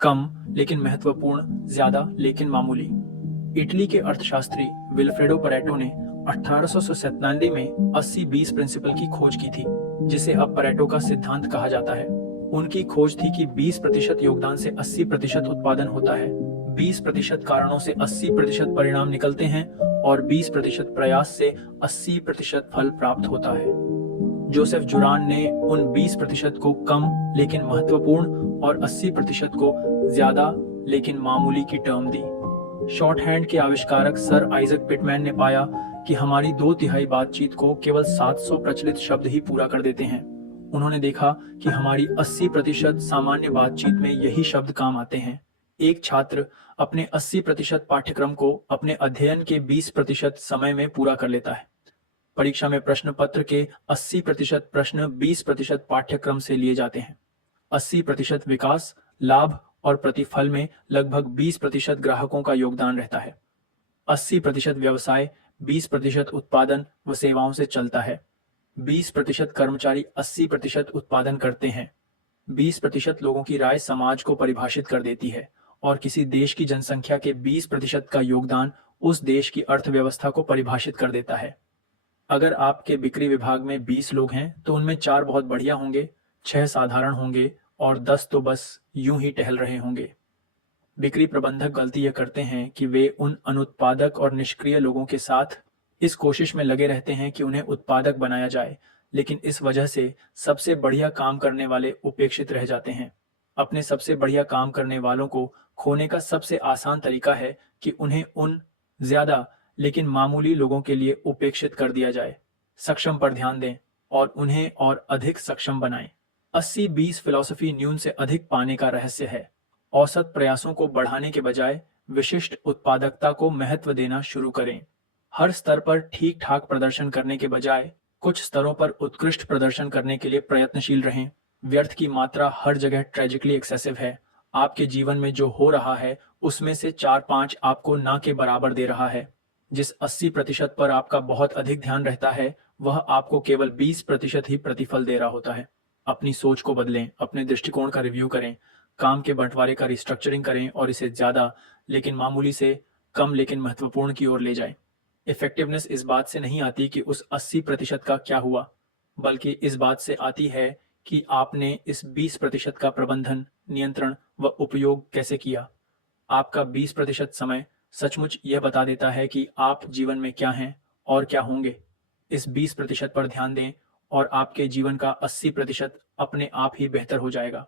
कम लेकिन महत्वपूर्ण, ज्यादा लेकिन मामूली। इटली के अर्थशास्त्री विल्फ्रेडो परेटो ने 1897 में 80-20 प्रिंसिपल की खोज की थी, जिसे अब परेटो का सिद्धांत कहा जाता है। उनकी खोज थी कि 20% योगदान से 80% उत्पादन होता है, 20% कारणों से 80% परिणाम निकलते हैं और 20% प्रयास से 80% फल प्राप्त होता है। जोसेफ जुरान ने उन 20% को कम लेकिन महत्वपूर्ण और 80% को ज्यादा लेकिन मामूली की टर्म दी। शॉर्ट हैंड के आविष्कारक सर आइजक पिटमैन ने पाया कि हमारी 2/3 बातचीत को केवल 700 प्रचलित शब्द ही पूरा कर देते हैं। उन्होंने देखा कि हमारी 80% सामान्य बातचीत में यही शब्द काम आते हैं। एक छात्र अपने 80% पाठ्यक्रम को अपने अध्ययन के 20% समय में पूरा कर लेता है। परीक्षा में प्रश्न पत्र के 80% प्रश्न 20% पाठ्यक्रम से लिए जाते हैं। 80% विकास, लाभ और प्रतिफल में लगभग 20% ग्राहकों का योगदान रहता है। 80% व्यवसाय 20% उत्पादन व सेवाओं से चलता है। 20% कर्मचारी 80% उत्पादन करते हैं। 20% लोगों की राय समाज को परिभाषित कर देती है और किसी देश की जनसंख्या के 20% का योगदान उस देश की अर्थव्यवस्था को परिभाषित कर देता है। अगर आपके बिक्री विभाग में 20 लोग हैं तो उनमें 4 बहुत बढ़िया होंगे, 6 साधारण होंगे और 10 तो बस यूं ही टहल रहे होंगे। बिक्री प्रबंधक गलती यह करते हैं कि वे उन अनुत्पादक और निष्क्रिय लोगों के साथ इस कोशिश में लगे रहते हैं कि उन्हें उत्पादक बनाया जाए, लेकिन इस वजह से सबसे बढ़िया काम करने वाले उपेक्षित रह जाते हैं। अपने सबसे बढ़िया काम करने वालों को खोने का सबसे आसान तरीका है कि उन्हें उन ज्यादा लेकिन मामूली लोगों के लिए उपेक्षित कर दिया जाए। सक्षम पर ध्यान दें और उन्हें और अधिक सक्षम बनाएं। 80-20 फिलॉसफी न्यून से अधिक पाने का रहस्य है। औसत प्रयासों को बढ़ाने के बजाय विशिष्ट उत्पादकता को महत्व देना शुरू करें। हर स्तर पर ठीक ठाक प्रदर्शन करने के बजाय कुछ स्तरों पर उत्कृष्ट प्रदर्शन करने के लिए प्रयत्नशील रहें। व्यर्थ की मात्रा हर जगह ट्रेजिकली एक्सेसिव है। आपके जीवन में जो हो रहा है उसमें से 4-5 आपको ना के बराबर दे रहा है। जिस 80% पर आपका बहुत अधिक ध्यान रहता है वह आपको केवल 20% ही प्रतिफल दे रहा होता है। अपनी सोच को बदलें, अपने दृष्टिकोण का रिव्यू करें, काम के बंटवारे का रिस्ट्रक्चरिंग करें और इसे ज्यादा लेकिन मामूली से कम लेकिन महत्वपूर्ण की ओर ले जाएं। इफेक्टिवनेस इस बात से नहीं आती कि उस 80% का क्या हुआ, बल्कि इस बात से आती है कि आपने इस 20% का प्रबंधन, नियंत्रण व उपयोग कैसे किया। आपका 20% समय सचमुच यह बता देता है कि आप जीवन में क्या हैं और क्या होंगे। इस 20% पर ध्यान दें और आपके जीवन का 80% अपने आप ही बेहतर हो जाएगा।